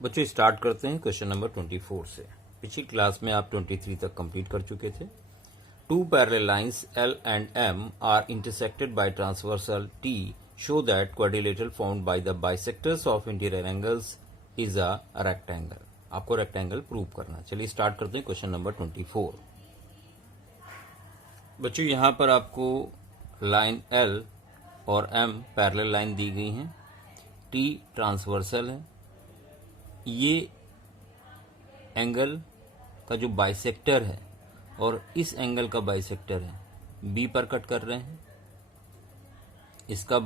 बच्चों स्टार्ट करते हैं क्वेश्चन नंबर 24 से। पिछली क्लास में आप 23 तक कंप्लीट कर चुके थे। Two parallel lines L and M are intersected by transversal T show that quadrilateral found by the bisectors of interior angles is a rectangle. आपको रेक्टेंगल प्रूव करना। चलिए स्टार्ट करते हैं क्वेश्चन नंबर 24। बच्चों यहाँ पर आपको लाइन L और M पैरेलल लाइन दी गई हैं। T ट्रांसवर्सल है। ये एंगल का जो बाइसेक्टर है और इस एंगल का बाइसेक्टर है बी पर कट कर रहे हैं। इसका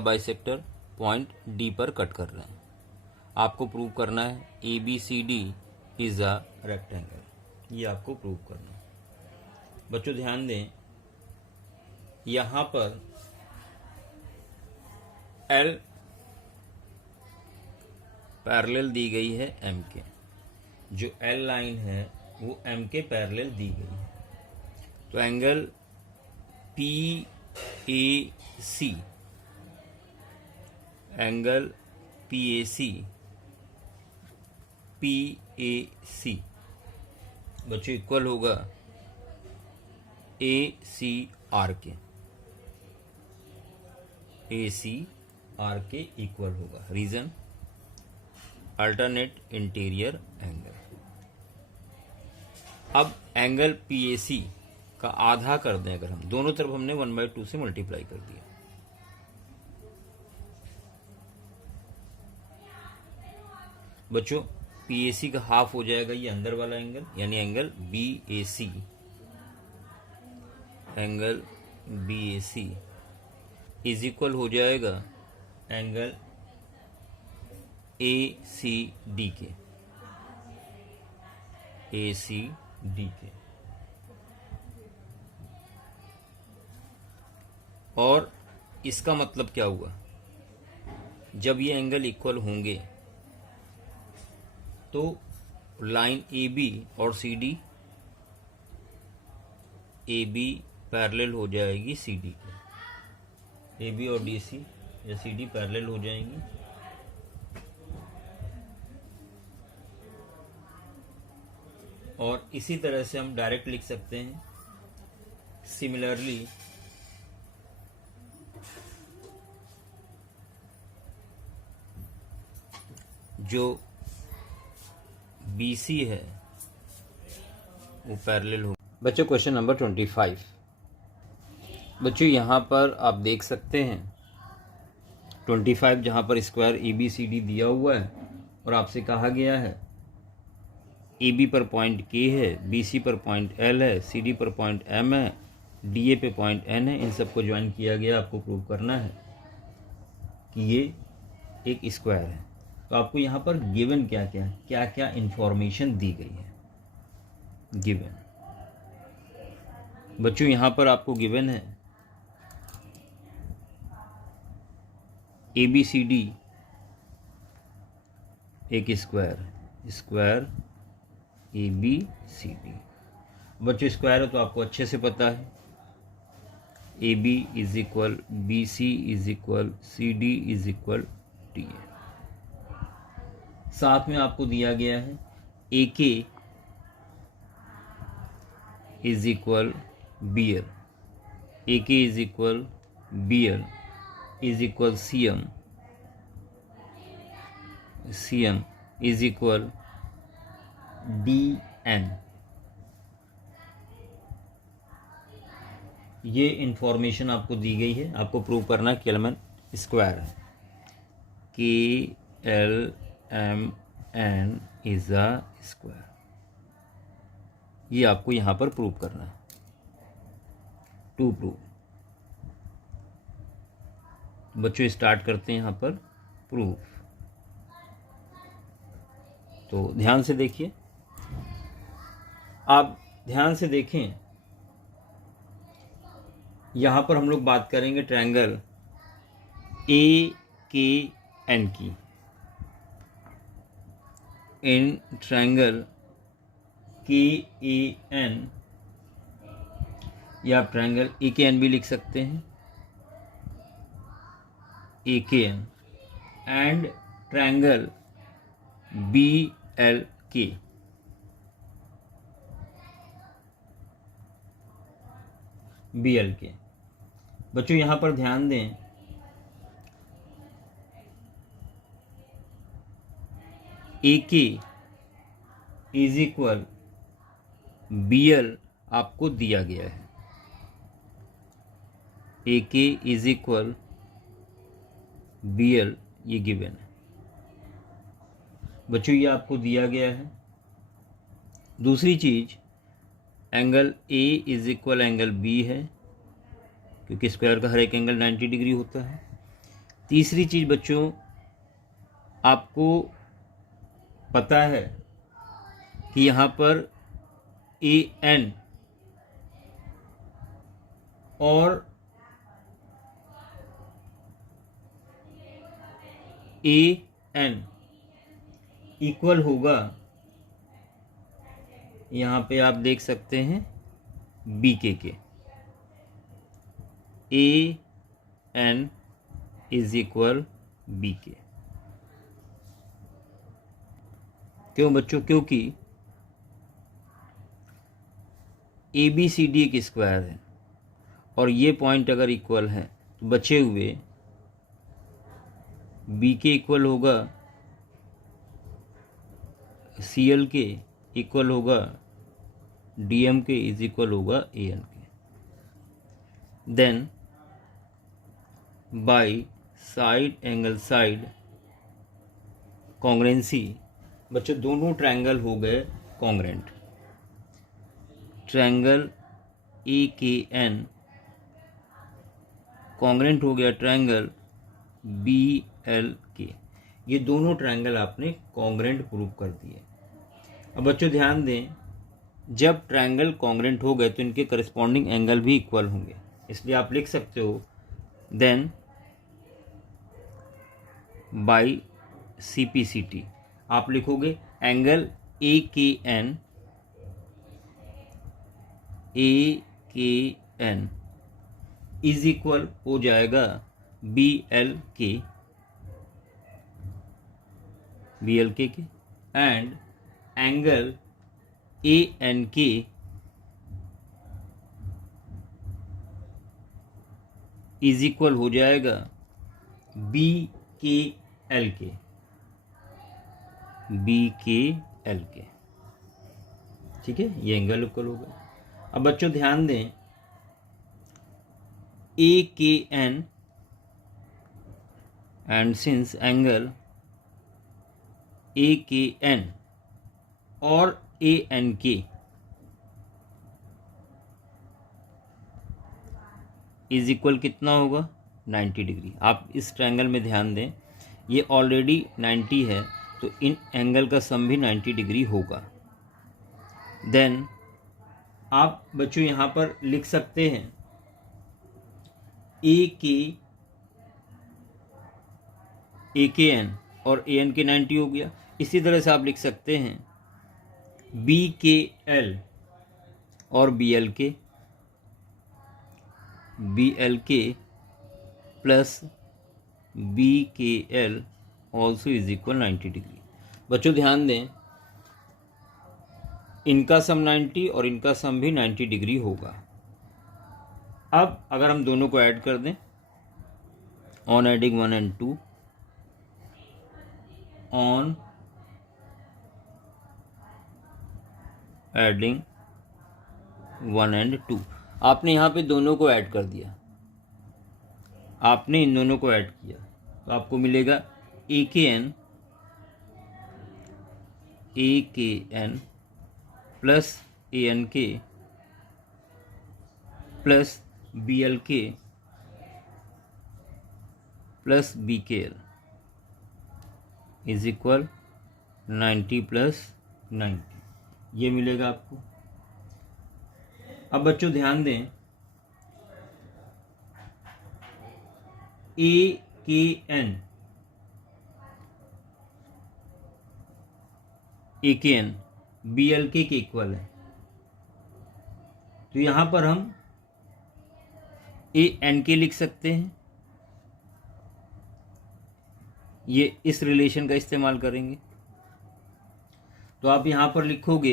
बाइसेक्टर पॉइंट डी पर कट कर रहे हैं। आपको प्रूव करना है A B C D is a rectangle. ये आपको प्रूव करना है। बच्चों ध्यान दें, यहां पर एल पैरेलल दी गई है एम के। जो एल लाइन है वो एम के पैरेलल दी गई है। तो angle P A C, angle P A C बच्चों इक्वल होगा A C R K. A C R K equal होगा। Reason alternate interior angle. अब एंगल PAC का आधा कर दें अगर हम, दोनों तरफ हमने 1/2 से मल्टीप्लाई कर दिया। बच्चों PAC का हाफ हो जाएगा ये अंदर वाला एंगल, यानी angle BAC। Angle BAC is equal हो जाएगा एंगल ACD के। ACD के। और इसका मतलब क्या हुआ, जब ये एंगल इक्वल होंगे तो लाइन AB और CD, AB पैरेलल हो जाएगी CD के। AB और DC या CD पैरेलल हो जाएंगी। और इसी तरह से हम डायरेक्ट लिख सकते हैं। सिमिलरली जो BC है वो पैरेलल हो। बच्चों क्वेश्चन नंबर 25। बच्चों यहाँ पर आप देख सकते हैं 25 जहाँ पर स्क्वायर ABCD दिया हुआ है और आपसे कहा गया है AB पर पॉइंट K है, BC पर पॉइंट L है, CD पर पॉइंट M है, DA पे पॉइंट N है। इन सबको ज्वाइन किया गया। आपको प्रूव करना है कि ये एक स्क्वायर है। तो आपको यहाँ पर गिवन क्या क्या इंफॉर्मेशन दी गई है। गिवन बच्चों यहाँ पर आपको गिवन है ABCD एक स्क्वायर ABCD। बच्चों स्क्वायर है तो आपको अच्छे से पता है AB is equal BC is equal CD is equal TA। साथ में आपको दिया गया है AK is equal BL, AK is equal BL is equal CM is equal DN। ये इंफॉर्मेशन आपको दी गई है। आपको प्रूव करना कि एलिमेंट स्क्वायर है। KLMN is a square. ये आपको यहां पर प्रूव करना है। To prove. बच्चों स्टार्ट करते हैं यहां पर प्रूफ। तो ध्यान से देखिए, आप ध्यान से देखें। यहां पर हम लोग बात करेंगे ट्रायंगल AKN की। इन ट्रायंगल KAN या आप ट्रायंगल AKN भी लिख सकते हैं। AKN and triangle BLK। BLK बच्चों यहाँ पर ध्यान दें, AK इज इक्वल BL आपको दिया गया है। AK इज इक्वल BL ये गिवन है बच्चों, ये आपको दिया गया है। दूसरी चीज, angle A is equal angle B है, क्योंकि स्क्वायर का हर एक एंगल 90 डिग्री होता है। तीसरी चीज बच्चों, आपको पता है कि यहाँ पर AN और AN इक्वल होगा, यहाँ पे आप देख सकते हैं BK के। AN is equal BK। क्यों बच्चों? क्योंकि ABCD एक स्क्वायर है और ये पॉइंट अगर इक्वल है तो बचे हुए BK इक्वल होगा CL के, इक्वल होगा DM के, इज इक्वल होगा AN के। Then by side angle side congruency, बच्चों दोनों ट्रायंगल हो गए कॉन्ग्रेंट। ट्रायंगल AKN कॉन्ग्रेंट हो गया ट्रायंगल BLK। ये दोनों ट्रायंगल आपने कॉन्ग्रेंट प्रूव कर दिए। अब बच्चों ध्यान दें, जब ट्रायंगल कॉन्ग्रेंट हो गए तो इनके करस्पॉन्डिंग एंगल भी इक्वल होंगे, इसलिए आप लिख सकते हो देन बाय CPCT आप लिखोगे एंगल AKN इज इक्वल हो जाएगा BLK के, and angle ANK is equal हो जाएगा BKL के। ठीक है, ये एंगल इक्वल हो गया। अब बच्चों ध्यान दें, AKN and since angle AKN और ANK इज इक्वल कितना होगा? 90 डिग्री। आप इस ट्रायंगल में ध्यान दें, ये ऑलरेडी 90 है तो इन एंगल का सम भी 90 डिग्री होगा। देन आप बच्चों यहाँ पर लिख सकते हैं AKN और AN के 90 हो गया। इसी तरह से आप लिख सकते हैं BKL और BLK plus BKL also is equal 90 degree. बच्चों ध्यान दें, इनका सम 90 और इनका सम भी 90 डिग्री होगा। अब अगर हम दोनों को ऐड कर दें, on adding 1 and 2, on adding 1 and 2, आपने यहाँ पे दोनों को ऐड कर दिया, आपने इन दोनों को ऐड किया तो आपको मिलेगा AKN plus ANK plus BLK plus BKL is equal 90 plus 90, ये मिलेगा आपको। अब बच्चों ध्यान दें, AKN BLK के इक्वल है, तो यहां पर हम ANK लिख सकते हैं, ये इस रिलेशन का इस्तेमाल करेंगे। तो आप यहाँ पर लिखोगे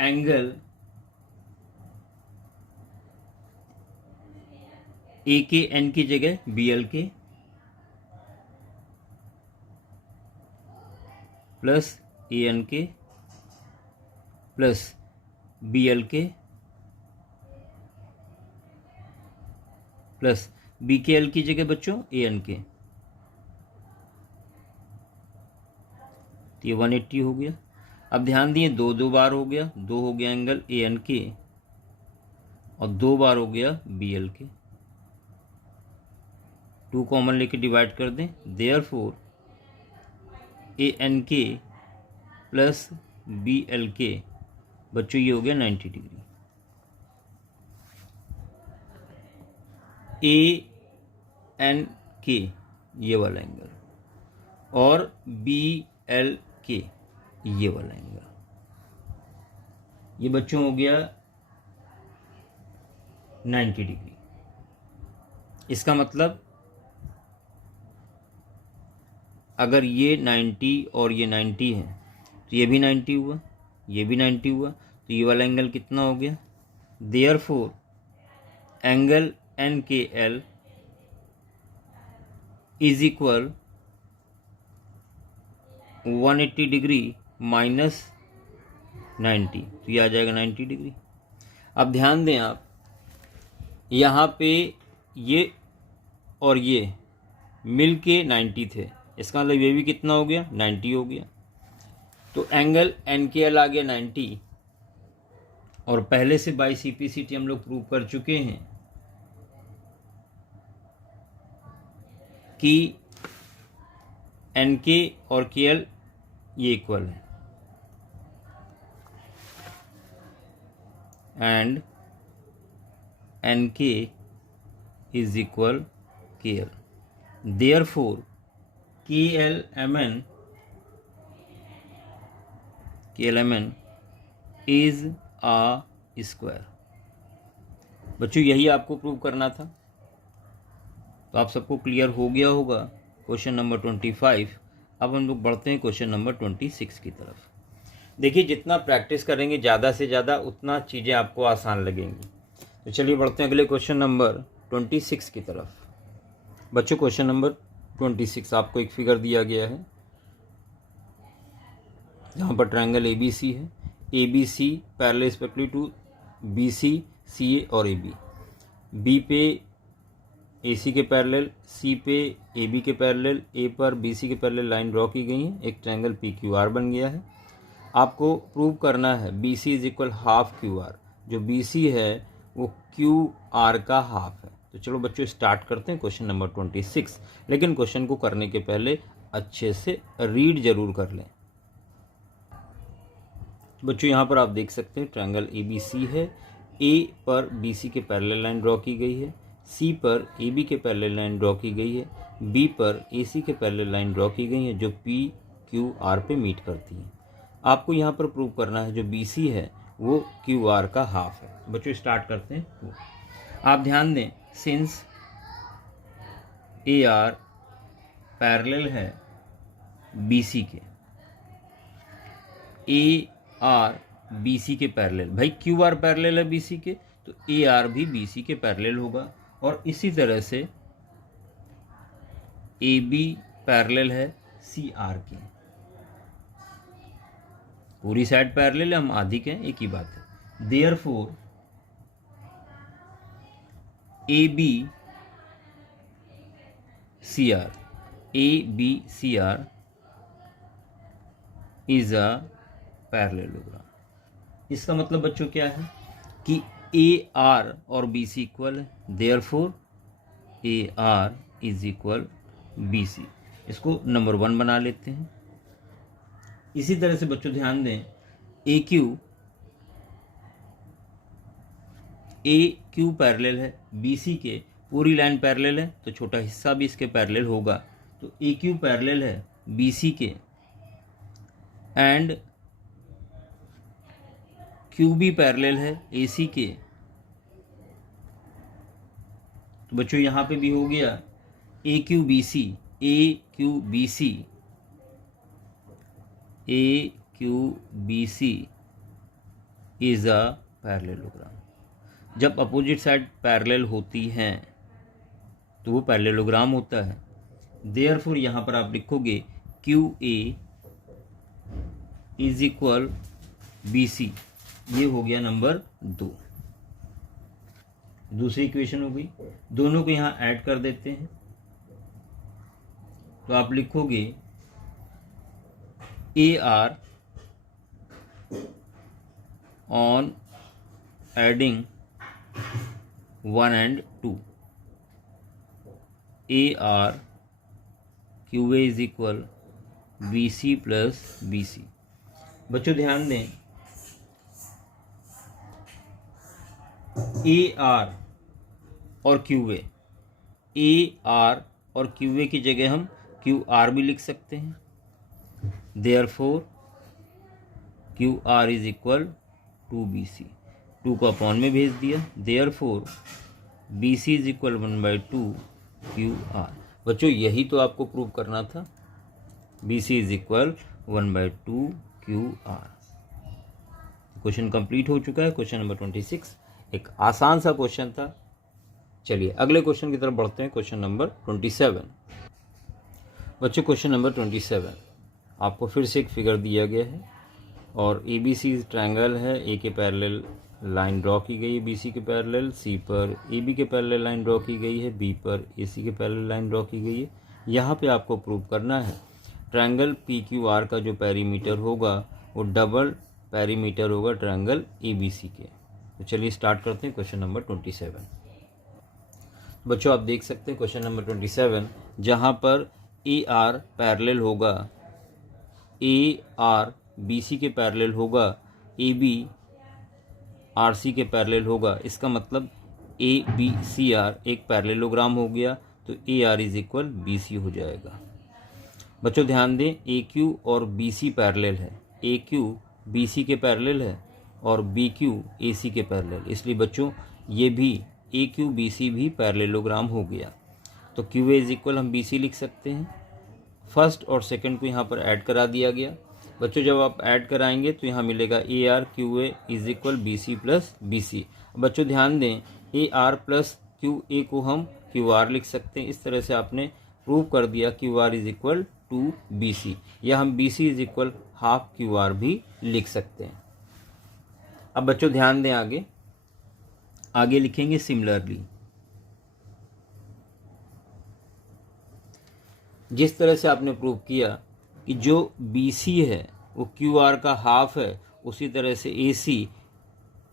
एंगल ए के एन की जगह बी एल के प्लस ए एन के प्लस बी एल के प्लस बी के एल की जगह बच्चों ए एन के। तो ये 180 हो गया। अब ध्यान दिए दो दो बार हो गया, दो हो गया एंगल ए एन के और दो बार हो गया बी एल के। 2 कॉमन लेके डिवाइड कर दें, देयरफॉर ए एन के प्लस बी एल के बच्चों ये हो गया 90 डिग्री। ए एन के ये वाला एंगल और बी एल के ये वाला एंगल, ये बच्चों हो गया 90 डिग्री। इसका मतलब अगर ये 90 और ये 90 है तो ये भी 90 हुआ, ये भी 90 हुआ, तो ये वाला एंगल कितना हो गया? देयरफॉर एंगल एन के L is equal 180 degree minus 90, तो ये आ जाएगा 90 डिग्री। अब ध्यान दें आप, यहाँ पे ये और ये मिल के 90 थे, इसका मतलब ये भी कितना हो गया? 90 हो गया। तो एंगल एन के एल आ गया 90, और पहले से बाई CPCT हम लोग प्रूव कर चुके हैं कि एन के और के एल ये इक्वल है, and N K is equal K L. Therefore K L M N is a square. बच्चों यही आपको प्रूव करना था, तो आप सबको क्लियर हो गया होगा क्वेश्चन नंबर 25। अब हम लोग बढ़ते हैं क्वेश्चन नंबर 26 की तरफ। देखिए जितना प्रैक्टिस करेंगे ज़्यादा से ज़्यादा उतना चीज़ें आपको आसान लगेंगी। तो चलिए बढ़ते हैं अगले क्वेश्चन नंबर 26 की तरफ। बच्चों क्वेश्चन नंबर 26 आपको एक फिगर दिया गया है, यहाँ पर ट्रायंगल ABC है, ABC parallel respectively to BC, CA और AB। B पे AC के पैरेलल, C पे AB के पैरेलल, A पर BC के पैरेलल लाइन ड्रॉ की गई है, एक ट्रायंगल PQR बन गया है। आपको प्रूव करना है BC is equal half QR। जो BC है वो QR का हाफ है। तो चलो बच्चों स्टार्ट करते हैं क्वेश्चन नंबर 26। लेकिन क्वेश्चन को करने के पहले अच्छे से रीड जरूर कर लें। बच्चों यहाँ पर आप देख सकते हैं ट्रायंगल ABC है, A पर BC के पैरेलल लाइन ड्रॉ की गई है, C पर AB के पैरेलल लाइन ड्रॉ की गई है, B पर AC के पैरेलल लाइन ड्रॉ की गई है जो PQR पे मीट करती है। आपको यहाँ पर प्रूव करना है जो BC है वो QR का हाफ है। बच्चों स्टार्ट करते हैं। आप ध्यान दें, सिंस AR पैरेलल है BC के, AR BC के पैरेलल, भाई QR पैरेलल है BC के तो AR भी BC के पैरेलल होगा, और इसी तरह से AB पैरेलल है CR के। पूरी साइड पैरेलल है, हम आधी के हैं, एक ही बात है। Therefore AB CR is a parallelogram. इसका मतलब बच्चों क्या है कि AR और BC इक्वल है, therefore AR is equal BC। इसको नंबर 1 बना लेते हैं। इसी तरह से बच्चों ध्यान दें, AQ पैरेलल है BC के, पूरी लाइन पैरेलल है तो छोटा हिस्सा भी इसके पैरेलल होगा, तो AQ पैरेलल है BC के, एंड QB पैरेलल है AC के। तो बच्चों यहाँ पे भी हो गया AQBC QBC is a parallelogram. जब अपोजिट साइड पैरेलल होती हैं तो वो पैरेललोग्राम होता है। देयरफॉर यहाँ पर आप लिखोगे QA इज इक्वल BC। ये हो गया नंबर 2। दूसरी इक्वेशन हो गई। दोनों को यहाँ ऐड कर देते हैं तो आप लिखोगे AR on adding 1 and 2, AR QA is equal BC plus BC। बच्चों ध्यान दें, AR और QA, AR और QA की जगह हम QR भी लिख सकते हैं। Therefore QR is equal 2BC। 2 को अपॉन में भेज दिया। Therefore BC is equal 1/2 QR। बच्चों यही तो आपको प्रूव करना था। BC is equal 1/2 QR। Question complete हो चुका है। क्वेश्चन नंबर 26 एक आसान सा क्वेश्चन था। चलिए अगले क्वेश्चन की तरफ बढ़ते हैं। Question number 27। बच्चों क्वेश्चन नंबर 27 आपको फिर से एक फिगर दिया गया है और ABC ट्रायंगल है। A के पैरेलल लाइन ड्रॉ की गई है BC के पैरेलल, C पर AB के पैरेलल लाइन ड्रॉ की गई है, B पर AC के पैरेलल लाइन ड्रॉ की गई है। यहाँ पे आपको प्रूव करना है ट्रायंगल PQR का जो पेरीमीटर होगा वो डबल पेरीमीटर होगा ट्रायंगल ABC के। तो चलिए स्टार्ट करते हैं क्वेश्चन नंबर 27। बच्चों आप देख सकते हैं क्वेश्चन नंबर 27 जहाँ पर AR पैरेलल होगा, AR BC के पैरेलल होगा, AB RC के पैरेलल होगा। इसका मतलब ABCR एक पैरेललोग्राम हो गया तो AR इज इक्वल BC हो जाएगा। बच्चों ध्यान दें AQ और BC पैरेलल है। AQ BC के पैरेलल है और BQ AC के पैरेलल। इसलिए बच्चों ये भी AQ BC भी पैरेललोग्राम हो गया। तो QA इज इक्वल हम BC लिख सकते हैं। फर्स्ट और सेकंड को यहाँ पर ऐड करा दिया गया। बच्चों जब आप ऐड कराएंगे तो यहाँ मिलेगा AR QA is equal BC plus BC। बच्चों ध्यान दें AR प्लस QA को हम QR लिख सकते हैं। इस तरह से आपने प्रूव कर दिया QR is equal to BC, या हम BC is equal half QR भी लिख सकते हैं। अब बच्चों ध्यान दें आगे लिखेंगे सिमिलरली। जिस तरह से आपने प्रूव किया कि जो BC है वो QR का हाफ है, उसी तरह से AC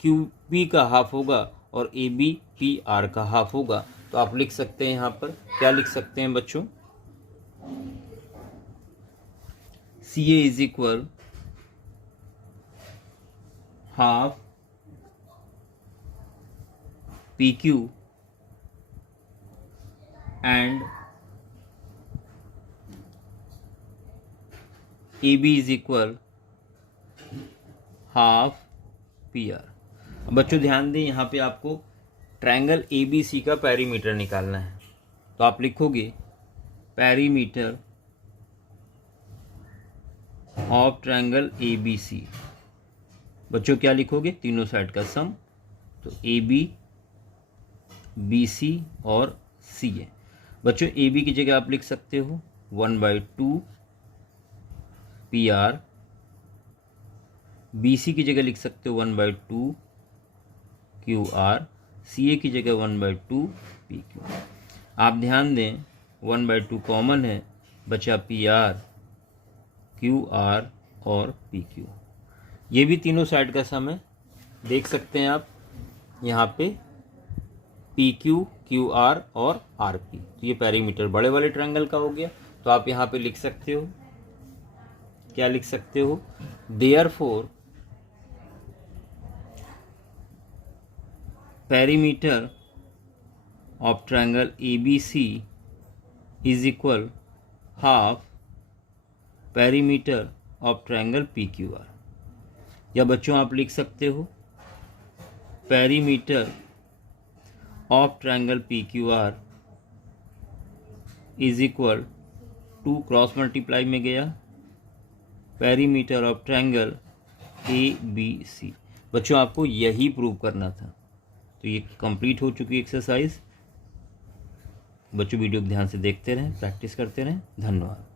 QB का हाफ होगा और AB PR का हाफ होगा। तो आप लिख सकते हैं यहाँ पर क्या लिख सकते हैं बच्चों, CA is equal half PQ and AB is equal half PR। बच्चों ध्यान दें यहाँ पे आपको ट्रायंगल ABC का पेरीमीटर निकालना है। तो आप लिखोगे पेरीमीटर ऑफ ट्रायंगल ABC। बच्चों क्या लिखोगे, तीनों साइड का सम। तो AB BC और CA। बच्चों AB की जगह आप लिख सकते हो 1/2 PR, BC की जगह लिख सकते हो 1/2 QR, CA की जगह 1/2 PQ। आप ध्यान दें 1/2 कॉमन है, बचा PR QR और PQ। ये भी तीनों साइड का सम है, देख सकते हैं आप यहाँ पे PQ QR और RP। तो ये पेरीमीटर बड़े वाले ट्रायंगल का हो गया। तो आप यहाँ पे लिख सकते हो, क्या लिख सकते हो, therefore perimeter of triangle ABC is equal half perimeter of triangle PQR। या बच्चों आप लिख सकते हो perimeter of triangle PQR is equal 2 cross multiply में गया पेरीमीटर ऑफ ट्रायंगल ABC। बच्चों आपको यही प्रूव करना था। तो ये कंप्लीट हो चुकी एक्सरसाइज। बच्चों वीडियो को ध्यान से देखते रहें, प्रैक्टिस करते रहें। धन्यवाद।